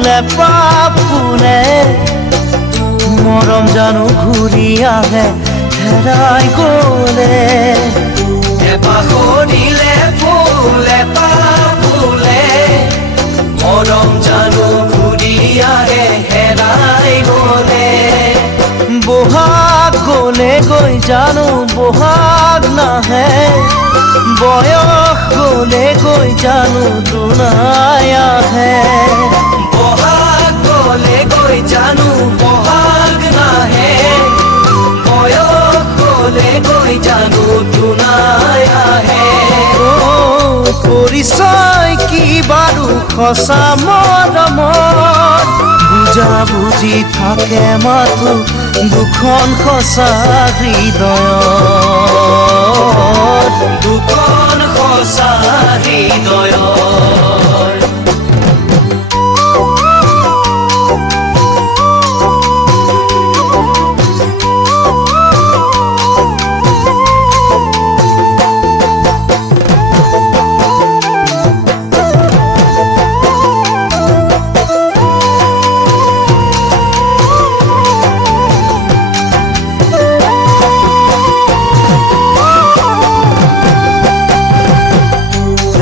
ফুলে পাপ ফুলে মৰম জানো ঘূৰি আহে হেৰাই গ'লে এপাহ শুনিলে ফুলে পাপ ফুলে মৰম জানো ঘূৰি আহে হেৰাই গ'লে বহাগ গ'লে গৈ জানো বহাগ নাহে বয়স গ'লে গৈ জানো দুনাই আহে বহাগ গ'লে গৈ জানো বহাগ নাহে বয়স গ'লে গৈ জানো দুনাই আহে পৰিচয় কি বাৰু সঁচা মৰমত বুজা বুজি থাকে মাথো দুখন সঁচা হৃদয়ত দুখন সঁচা হৃদয়ৰ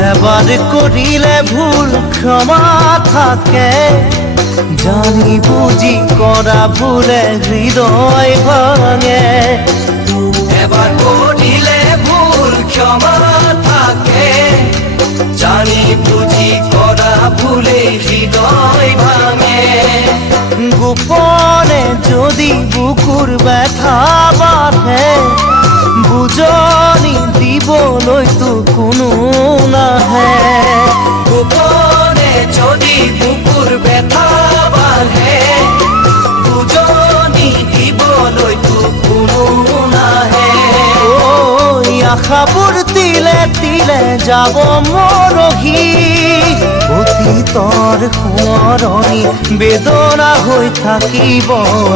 এবাৰ কৰিলে ভুল ক্ষমা থাকে জানি বুজি কৰা ভুলে হৃদয় ভাঙে এবাৰ কৰিলে ভুল ক্ষমা থাকে জানি বুজি কৰা ভুলে হৃদয় ভাঙে গোপনে যদি বুকুৰ ব্যথা বাঢ়ে বুজনি দিবলৈতো কোনো নাহে গোপনে যদি বুকুৰ ব্যথা বাঢ়ে বুজনি দিবলৈতো কোনো নাহে আশাবোৰ তিলে তিলে যাব মৰহি অতীতৰ সোঁৱৰণি বেদনা হৈ থাকিব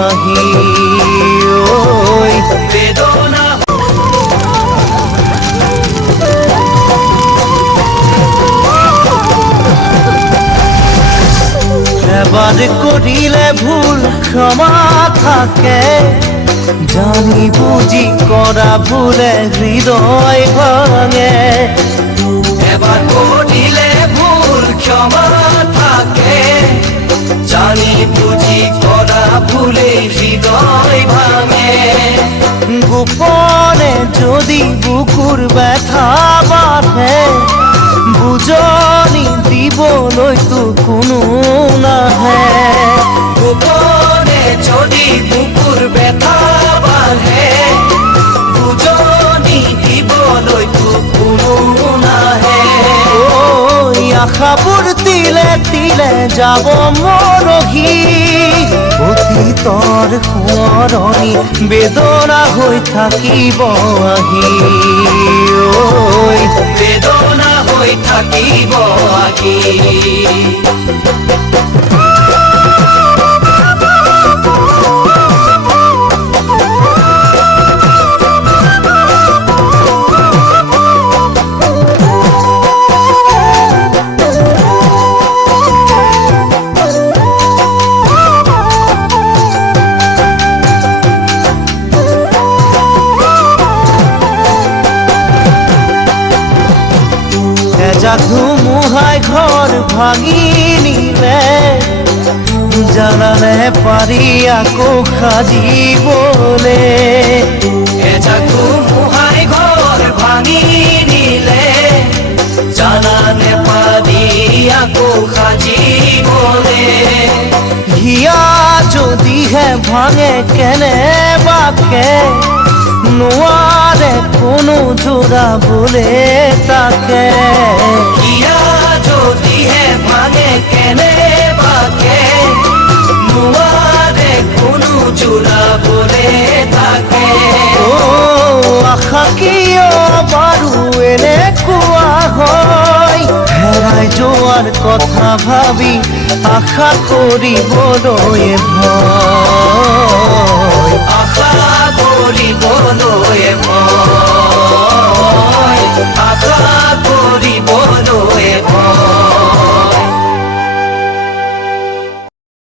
আহি বেদনা এবাৰ কৰিলে ভুল ক্ষমা থাকে জানি বুজি কৰা ভুলে হৃদয় ভাঙে এবাৰ কৰিলে ভুল ক্ষমা থাকে জানি বুজি কৰা ভুলে হৃদয় ভাঙে গোপনে যদি বুকুৰ ব্যথা বাঢ়ে বুজনি দিবলৈতো কোনো নাহে গোপনে যদি বুকুৰ ব্যথা বাঢ়ে বুজনি দিবলৈতো কোনো নাহে আশাবোৰ তিলে তিলে যাব মৰহি অতীতৰ সোঁৱৰণি বেদনা হৈ থাকিব আহি বেদনা হৈ থাকিব আহি ধুমুহাই ঘৰ ভাঙি নিলে জানানে পাৰি আকৌ সাজিবলে এজাক ধুমুহাই ঘৰ ভাঙি নিলে জানানে পাৰি আকৌ সাজিবলে হিয়া যদিহে ভাঙে কেনেবাকে নোৱাৰে কোনো জোৰাবলে তাকে হিয়া যদিহে ভাঙে কেনেবাকে নোৱাৰে কোনো জোৰাবলে তাকে আশা কিয় বাৰু এনেকুৱা হয় হেৰাই যোৱাৰ কথা ভাবি আশা কৰিবলৈ ভয়